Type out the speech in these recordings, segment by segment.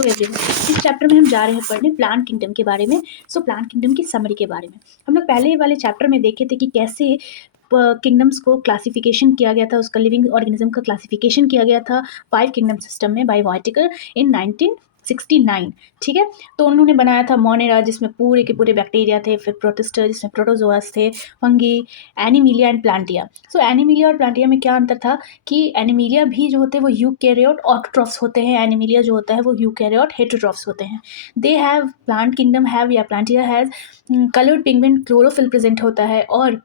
Hello everyone, इस chapter में हम जा रहे हैं पढ़ने प्लांट किंगडम के बारे में। सो प्लांट किंगडम की समरी के बारे में हम लोग पहले वाले चैप्टर में देखे थे कि कैसे किंगडम्स को क्लासिफिकेशन किया गया था, उसका लिविंग ऑर्गेनिज्म का क्लासिफिकेशन किया गया था 5 किंगडम सिस्टम में बाय वाइटिकर इन 1969। ठीक है, तो उन्होंने बनाया था मोनेरा जिसमें पूरे के पूरे बैक्टीरिया थे, फिर प्रोटिस्टा जिसमें प्रोटोजोआस थे, fungi, animalia and plantae. So animalia और प्लांटिया में क्या अंतर था कि एनिमिलिया भी जो होते हैं वो यूकैरियोट ऑटोट्रॉफ्स होते हैं, एनिमिलिया जो होता है वो यूकैरियोट हेटेरोट्रॉफ्स होते हैं। They have plant kingdom have या plantae has coloured pigment chlorophyll present होता है और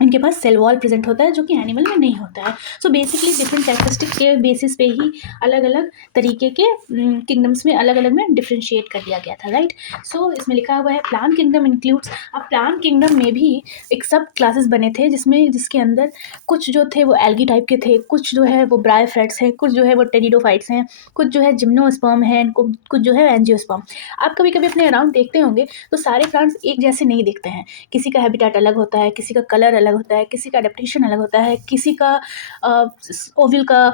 इनके पास सेल वॉल प्रेजेंट होता है जो कि एनिमल में नहीं होता है। सो बेसिकली डिफरेंट कैरेक्टरिस्टिक के बेसिस पे ही अलग अलग तरीके के किंगडम्स में अलग अलग में डिफ्रेंशिएट कर दिया गया था, राइट। सो इसमें लिखा हुआ है प्लांट किंगडम इंक्लूड्स। अब प्लांट किंगडम में भी एक सब क्लासेस बने थे जिसके अंदर कुछ जो थे वो एल्गी टाइप के थे, कुछ जो है वो ब्रायोफाइट्स हैं, कुछ जो है वो टेरिडोफाइट्स हैं, कुछ जो है जिम्नोस्पर्म हैं, कुछ जो है एंजियोस्पर्म। आप कभी कभी अपने अराउंड देखते होंगे तो सारे प्लांट्स एक जैसे नहीं दिखते हैं, किसी का हैबिटेट अलग होता है, किसी का कलर अलग होता है, किसी का अडेप्टेशन अलग होता है, किसी का ओविल का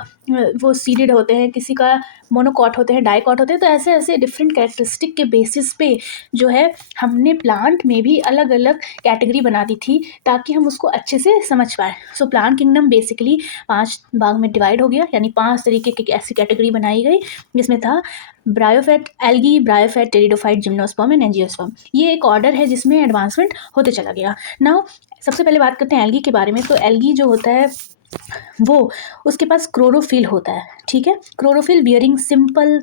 वो सीडेड होते हैं, किसी का मोनोकॉट होते हैं, डाइकॉट होते हैं। तो ऐसे ऐसे डिफरेंट कैरेक्टरिस्टिक के बेसिस पे जो है हमने प्लांट में भी अलग अलग कैटेगरी बना दी थी ताकि हम उसको अच्छे से समझ पाएँ। सो प्लांट किंगडम बेसिकली 5 भाग में डिवाइड हो गया, यानी 5 तरीके की ऐसी कैटेगरी बनाई गई जिसमें था bryophyte, algae, bryophyte, pteridophyte, gymnosperm and angiosperm. ये एक ऑर्डर है जिसमें एडवांसमेंट होते चला गया। नाउ सबसे पहले बात करते हैं एल्गी के बारे में। तो एल्गी जो होता है वो उसके पास क्लोरोफिल होता है, ठीक है। Chlorophyll bearing simple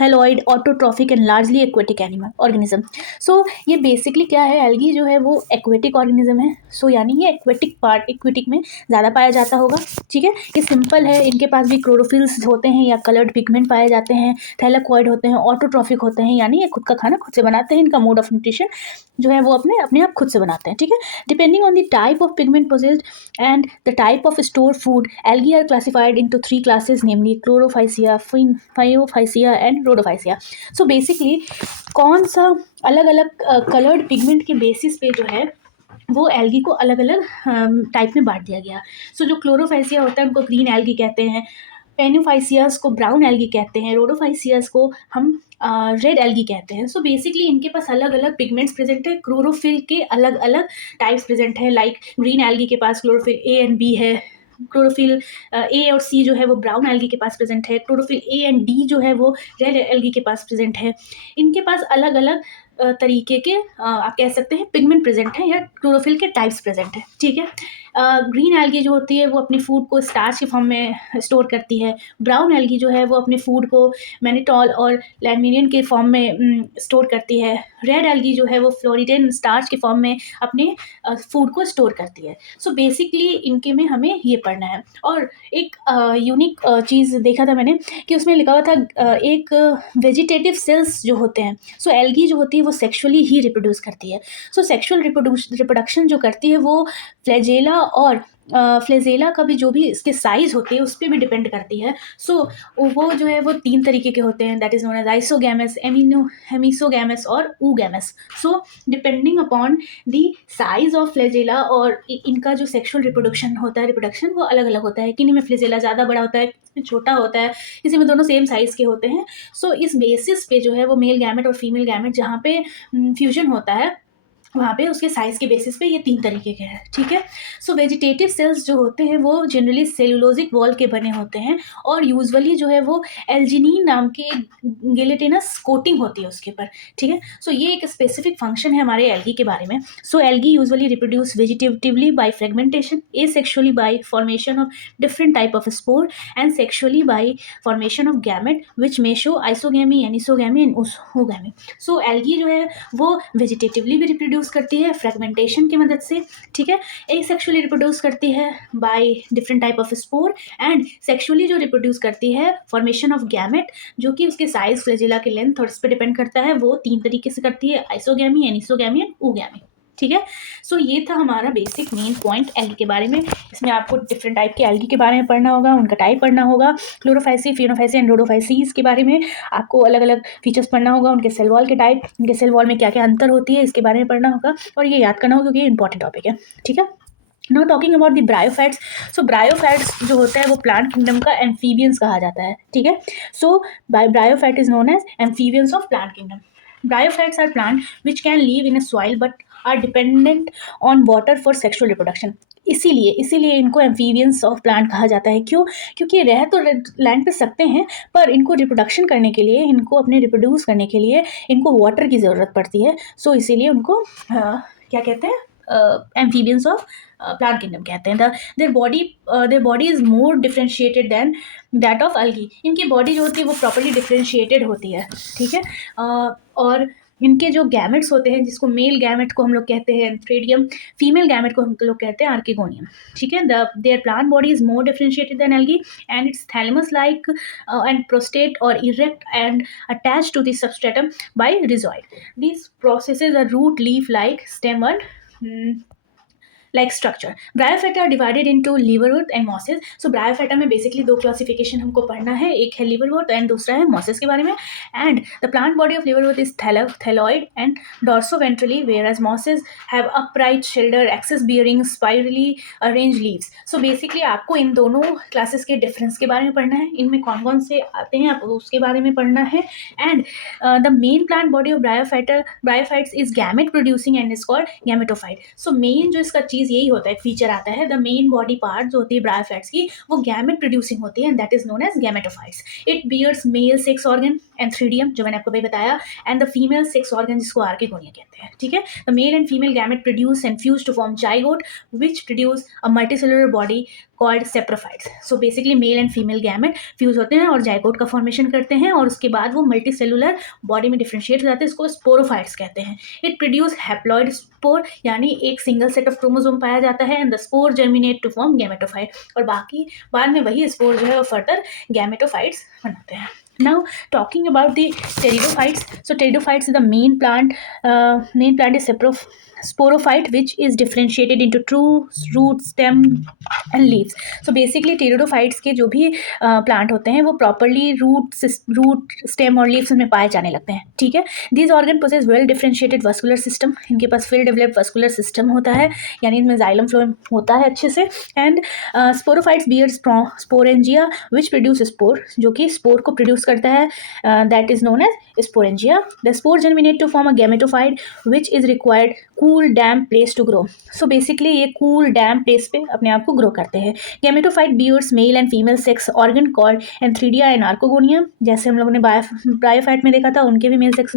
thalloid autotrophic and largely aquatic animal organism. So ये बेसिकली क्या है, एल्गी जो है वो एक्वेटिक ऑर्गेनिज्म है। सो यानी ये एक्वेटिक में ज़्यादा पाया जाता होगा, ठीक है। ये सिंपल है, इनके पास भी क्लोरोफिल्स होते हैं या कलर्ड पिगमेंट पाए जाते हैं, थैलाकॉइड होते हैं, ऑटोट्रॉफिक होते हैं, यानी ये खुद का खाना खुद से बनाते हैं। इनका मोड ऑफ न्यूट्रिशन जो है वो अपने आप खुद से बनाते हैं, ठीक है। Depending on the type of pigment possessed and the type of stored food, algae are classified into 3 classes, namely chlorophycia, phaeophycia and rhodophycia. So basically कौन सा अलग अलग कलर्ड पिगमेंट के बेसिस पे जो है वो एल्गी को अलग अलग टाइप में बांट दिया गया। सो जो क्लोरोफाइसिया होता है उनको ग्रीन एल्गी कहते हैं, पेनोफाइसियास को ब्राउन एल्गी कहते हैं, रोडोफाइसियास को हम रेड एल्गी कहते हैं। सो बेसिकली इनके पास अलग अलग पिगमेंट्स प्रेजेंट है, क्लोरोफिल के अलग अलग टाइप्स प्रेजेंट है। लाइक ग्रीन एल्गी के पास क्लोरोफिल ए एंड बी है, क्लोरोफिल ए और सी जो है वो ब्राउन एल्गी के पास प्रेजेंट है, क्लोरोफिल ए एंड डी जो है वो रेड एल्गी के पास प्रेजेंट है। इनके पास अलग अलग तरीके के आप कह सकते हैं पिगमेंट प्रेजेंट है या क्लोरोफिल के टाइप्स प्रेजेंट है, ठीक है। ग्रीन एल्गी जो होती है वो अपनी फूड को स्टार्च के फॉर्म में स्टोर करती है, ब्राउन एल्गी जो है वो अपने फूड को मैनिटॉल और लैमिनियन के फॉर्म में स्टोर करती है, रेड एल्गी जो है वो फ्लोरिडेन स्टार्च के फॉर्म में अपने फूड को स्टोर करती है। सो बेसिकली इनके में हमें ये पढ़ना है। और एक यूनिक चीज़ देखा था मैंने कि उसमें लिखा हुआ था एक वेजिटेटिव सेल्स जो होते हैं। सो एल्गी जो होती है वो सेक्सुअली ही रिप्रोड्यूस करती है। सो सेक्सुअल रिप्रोडक्शन जो करती है वो फ्लैजेला और फ्लैजेला का भी जो भी इसके साइज़ होती है उस पर भी डिपेंड करती है। सो वो जो है वो 3 तरीके के होते हैं, that is known as isogamous, anisogamous और oogamous. So depending upon the size of flagella और इनका जो सेक्सुअल रिप्रोडक्शन होता है, रिप्रोडक्शन वो अलग अलग होता है। किन्हीं में फ्लैजेला ज़्यादा बड़ा होता है, किसी में छोटा होता है, किसी में दोनों सेम साइज़ के होते हैं। सो इस बेसिस पे जो है वो मेल गैमेट और फीमेल गैमेट जहाँ पे फ्यूजन होता है वहाँ पे उसके साइज़ के बेसिस पे ये 3 तरीके के हैं, ठीक है। सो वेजिटेटिव सेल्स जो होते हैं वो जनरली सेलुलोजिक वॉल के बने होते हैं और यूजुअली जो है वो एल्जिनीन नाम के गिलेटिनस कोटिंग होती है उसके ऊपर, ठीक है। सो ये एक स्पेसिफिक फंक्शन है हमारे एल्गी के बारे में। So algae usually reproduce vegetatively by fragmentation, asexually by formation of different type of spore and sexually by formation of gamete which may show isogamy, anisogamy and oogamy. So algae जो है वो vegetatively भी reproduce करती है fragmentation की मदद से, ठीक है। एसेक्सुअली रिप्रोड्यूस करती है by different type of spore and sexually जो रिप्रोड्यूस करती है फॉर्मेशन ऑफ गैमेट जो कि उसके साइज, फ्लैजेला के लेंथ और इस पर डिपेंड करता है। वो 3 तरीके से करती है, आइसोगैमी, एनिसोगैमी एंड ooगैमी, ठीक है। सो ये था हमारा बेसिक मेन पॉइंट एल्गी के बारे में। इसमें आपको डिफरेंट टाइप के एल्गी के बारे में पढ़ना होगा, उनका टाइप पढ़ना होगा, क्लोरोफाइसी, फिनोफाइसी एंड रोडोफाइसीज के बारे में आपको अलग अलग फीचर्स पढ़ना होगा, उनके सेल वॉल के टाइप, उनके सेल वॉल में क्या क्या अंतर होती है इसके बारे में पढ़ना होगा और ये याद करना होगा क्योंकि ये इंपॉर्टेंट टॉपिक है, ठीक है। Now talking about the bryophytes. So bryophytes जो होता है वो प्लांट किंगडम का एम्फीबियंस कहा जाता है, ठीक है। So bryophyte is known as amphibians of plant kingdom. Bryophytes are plant which can live in a soil but are dependent on water for sexual reproduction. इसीलिए इनको एम्फीबियंस ऑफ प्लांट कहा जाता है। क्यों? क्योंकि रह तो लैंड पे सकते हैं, पर इनको रिप्रोडक्शन करने के लिए, इनको अपने रिप्रोड्यूस करने के लिए इनको वाटर की ज़रूरत पड़ती है। सो इसीलिए उनको क्या कहते हैं, एम्फीबियंस ऑफ प्लांट किंगडम कहते हैं। Their body is more differentiated than that of algae. इनकी बॉडी जो होती है वो प्रॉपर्ली डिफ्रेंशिएटेड होती है, ठीक है। और इनके जो गैमेट्स होते हैं, जिसको मेल गैमेट को हम लोग कहते हैं एंथ्रेडियम, फीमेल गैमेट को हम लोग कहते हैं आर्किगोनियम, ठीक है। Their plant body is more differentiated than algae and its thallus like and prostrate और erect and attached to the substratum by rhizoid. These processes are root leaf like stem and like structure. Bryophyta are divided into liverwort and mosses. So bryophyta में basically दो classification हमको पढ़ना है, एक है liverwort and दूसरा है mosses के बारे में. And the plant body of liverwort is thalloid and dorsoventrally, whereas mosses have upright shoulder, axis bearing spirally arranged leaves. So basically आपको इन दोनों classes के difference के बारे में पढ़ना है, इनमें कौन कौन से आते हैं आपको उसके बारे में पढ़ना है. And the main plant body of bryophytes is gamete producing and is called gametophyte. So main जो इसका चीज़ यही होता है, फीचर आता है, द मेन बॉडी पार्ट जो होती है ब्रायोफाइट्स की वो गैमेट प्रोड्यूसिंग होती है and that is known as gametophytes. It bears male sex organ antheridium, जो मैंने आपको भी बताया, and the female sex organ जिसको आर्किगोनिया कहते हैं, ठीक है. The male and female gamete produce and fuse to form zygote which produce a multicellular body called saprophytes. So basically male and female gamete fuse होते हैं और zygote का formation करते हैं और उसके बाद वो मल्टीसेलुलर बॉडी में डिफ्रेंशिएट हो जाते हैं, इसको स्पोरोफाइट्स कहते हैं. इट प्रोड्यूस हैप्लॉइड स्पोर, यानी एक सिंगल सेट ऑफ क्रोमोसोम पाया जाता है and the spore germinate to form gametophyte, और बाकी बाद में वही स्पोर जो है वो फर्दर गैमेटोफाइट्स बनाते हैं. Now talking about the pteridophytes. So pteridophytes is the main plant is sporophyte which is differentiated into true root, stem and leaves. So basically pteridophytes के जो भी प्लांट होते हैं वो प्रॉपरली रूट, स्टेम और leaves में पाए जाने लगते हैं, ठीक है. These organ possess well differentiated vascular system. इनके पास वेल डेवलप्ड vascular system होता है, यानी इनमें जाइलम फ्लो होता है अच्छे से. And sporophytes bear sporangia which produce spore, जो कि स्पोर को प्रोड्यूस करता है, that is known as sporangia. The spore germinate to form a gametophyte which is required cool damp place to grow. So basically ये cool damp place पे अपने आप को ग्रो करते हैं. Gametophyte bears male and female sex organ called antheridia and archegonia. जैसे हम लोगों ने ब्रायोफाइट में देखा था, उनके भी मेल सेक्स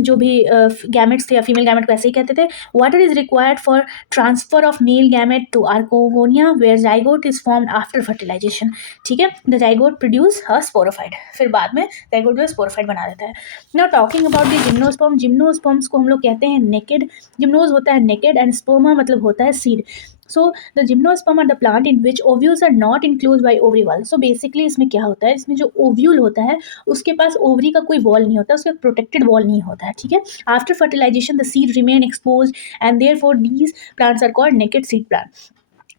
जो भी गैमेट्स थे या फीमेल गैमेट को ऐसे ही कहते थे. Water is required for transfer of male gamete to archegonia where zygote is formed after fertilization, ठीक है. The zygote produce a sporophyte, फिर बाद में जाइगोट जो स्पोरोफाइट बना देता है. Now talking about the gymnosperm. Gymnosperms को हम लोग कहते हैं नेकेड. जिम्नोज होता है नेकेड एंड स्पर्मा मतलब होता है seed. So the gymnosperm are the plant in which ovules are not enclosed by ovary wall. So basically इसमें क्या होता है, इसमें जो ओव्यूल होता है उसके पास ओवरी का कोई वॉल नहीं होता, उसका प्रोटेक्टेड वॉल नहीं होता है, ठीक है. After fertilisation the seed remain expose and therefore these plants are called naked seed plant.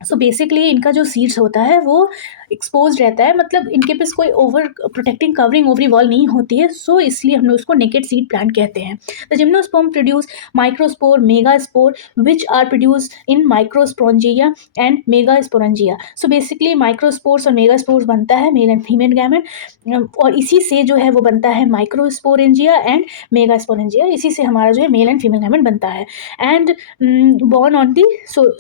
So basically इनका जो सीड्स होता है वो एक्सपोज रहता है, मतलब इनके पास कोई over protecting covering ovary wall नहीं होती है, सो इसलिए हम लोग उसको नेकेड सीड प्लांट कहते हैं. The gymnosperm produce microspore, megaspore which are produce in microsporangia and megasporangia. So basically microspores और मेगास्पोर्स बनता है मेल एंड फीमेल गैमेट, और इसी से जो है वो बनता है माइक्रोस्पोरेंजिया एंड मेगास्पोरेंजिया. इसी से हमारा जो है मेल एंड फीमेल गैमेट बनता है. And born on the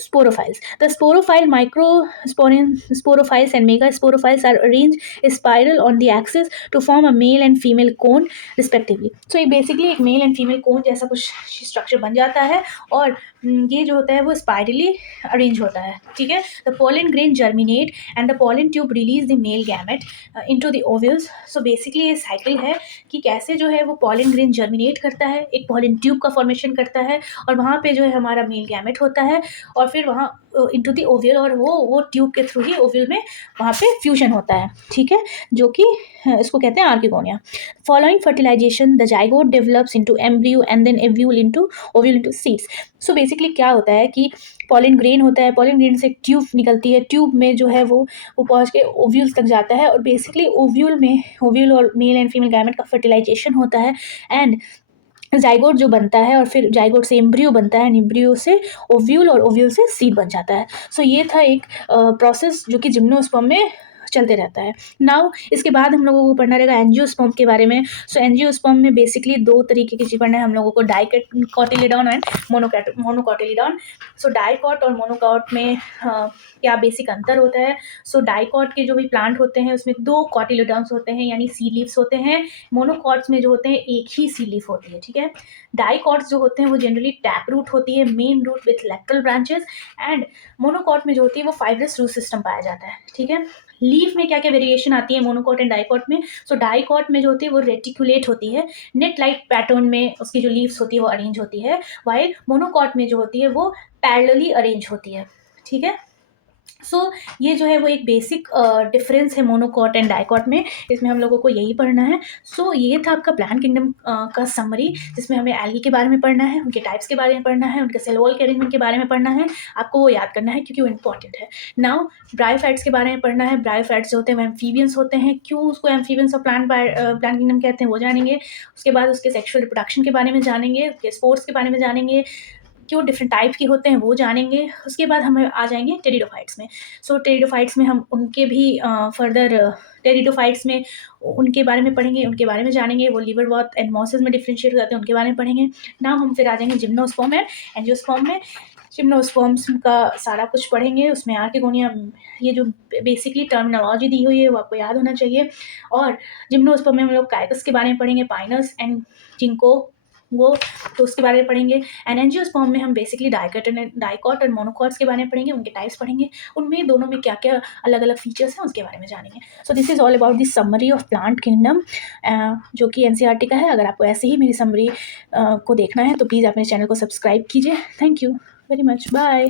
sporophiles. The sporophyte, microsporophiles and megasporophiles are arranged spiral on the axis to form a male and female cone respectively. So ये basically एक mail and female cone जैसा कुछ structure बन जाता है और ये जो होता है वो स्पाइरली अरेंज होता है, ठीक है. The pollen grain germinate and the pollen tube release the male gamete into the ovules. So basically ये साइकिल है कि कैसे जो है वो pollen grain germinate करता है, एक pollen tube का फॉर्मेशन करता है और वहाँ पे जो है हमारा मेल गैमेट होता है और फिर वहाँ इनटू द ओव्यूल, और वो ट्यूब के थ्रू ही ओव्यूल में वहाँ पे फ्यूजन होता है, ठीक है, जो कि इसको कहते हैं archegonia. Following fertilisation the zygote develops into embryo and then ovule into seeds. So basically क्या होता है कि पॉलन ग्रेन होता है, पॉलन ग्रेन से ट्यूब निकलती है, ट्यूब में जो है वो पहुँच के ओव्यूल्स तक जाता है और बेसिकली ओव्यूल और मेल एंड फीमेल गैमेट का फर्टिलाइजेशन होता है. एंड जाइगोट जो बनता है और फिर जाइगोट से एम्ब्रियो बनता है, एम्ब्रियो से ओव्यूल और ओव्यूल से सीड बन जाता है। सो ये था एक प्रोसेस जो कि जिम्नोस्पर्म में चलते रहता है। नाउ इसके बाद हम लोगों को पढ़ना रहेगा एंजियोस्पर्म के बारे में। सो एंजियोस्पर्म में बेसिकली दो तरीके की चीज़ पढ़ना है हम लोगों को, डाइकोटिलीडॉन एंड मोनोकोटिलीडॉन। सो डाइकॉट और मोनोकॉट में क्या बेसिक अंतर होता है। सो डाइकॉट के जो भी प्लांट होते हैं उसमें दो कॉटिलीडॉन्स होते हैं यानी सीड लीव्स होते हैं। मोनोकॉट्स में जो होते हैं एक ही सीड लीफ होती है, ठीक है। डाइकॉट्स जो होते हैं वो जनरली टैप रूट होती है, main root with lateral branches. And monocot में जो होती है वो फाइब्रस रूट सिस्टम पाया जाता है, ठीक है। लीफ में क्या क्या वेरिएशन आती है मोनोकॉट एंड डाइकॉट में। सो डाइकॉट में जो होती है वो रेटिकुलेट होती है, नेट लाइक पैटर्न में उसकी जो लीव्स होती है वो अरेंज होती है, वाइल मोनोकॉट में जो होती है वो पैरेलली अरेंज होती है, ठीक है। सो ये जो है वो एक बेसिक डिफरेंस है मोनोकॉट एंड डाइकॉट में, इसमें हम लोगों को यही पढ़ना है। सो ये था आपका प्लांट किंगडम का समरी, जिसमें हमें एल्गी के बारे में पढ़ना है, उनके टाइप्स के बारे में पढ़ना है, उनके सेल वॉल के अरेंजमेंट के बारे में पढ़ना है। आपको वो याद करना है क्योंकि वो इंपॉर्टेंट है। नाउ ब्रायोफाइट्स के बारे में पढ़ना है। ब्रायोफाइट्स जो होते हैं वो एम्फीबियंस होते हैं, क्यों उसको एम्फीबियंस ऑफ प्लांट किंगडम कहते हैं वो जानेंगे। उसके बाद उसके सेक्शुअल रिप्रोडक्शन के बारे में जानेंगे, उसके स्पोर्ट्स के बारे में जानेंगे, क्यों डिफरेंट टाइप के होते हैं वो जानेंगे। उसके बाद हम आ जाएंगे टेरिडोफाइट्स में। सो टेरिडोफाइट्स में हम उनके भी फर्दर टेरिडोफाइट्स में उनके बारे में पढ़ेंगे, उनके बारे में जानेंगे। वो लिवर वॉथ एंड मॉसेस में डिफ्रेंशिएट हो जाते हैं, उनके बारे में पढ़ेंगे। नाउ हम फिर आ जाएंगे जिम्नोस्पर्म एंड एंजियोस्पर्म में। जिम्नोस्पर्म्स का सारा कुछ पढ़ेंगे, उसमें आर्किगोनिया, ये जो बेसिकली टर्मिनोलॉजी दी हुई है वो आपको याद होना चाहिए। और जिम्नोस्पर्म में हम लोग काइकस के बारे में पढ़ेंगे, पाइनस एंड जिंको, वो तो उसके बारे में पढ़ेंगे। एंड एंजियोस्पर्म में हम बेसिकली डाइकॉट और मोनोकॉट्स के बारे में पढ़ेंगे, उनके टाइप्स पढ़ेंगे, उनमें दोनों में क्या क्या अलग अलग फीचर्स हैं उसके बारे में जानेंगे। So this is all about the summary of plant kingdom, जो कि एनसीईआरटी का है। अगर आपको ऐसे ही मेरी समरी को देखना है तो प्लीज़ आप मेरे चैनल को सब्सक्राइब कीजिए। Thank you very much, bye.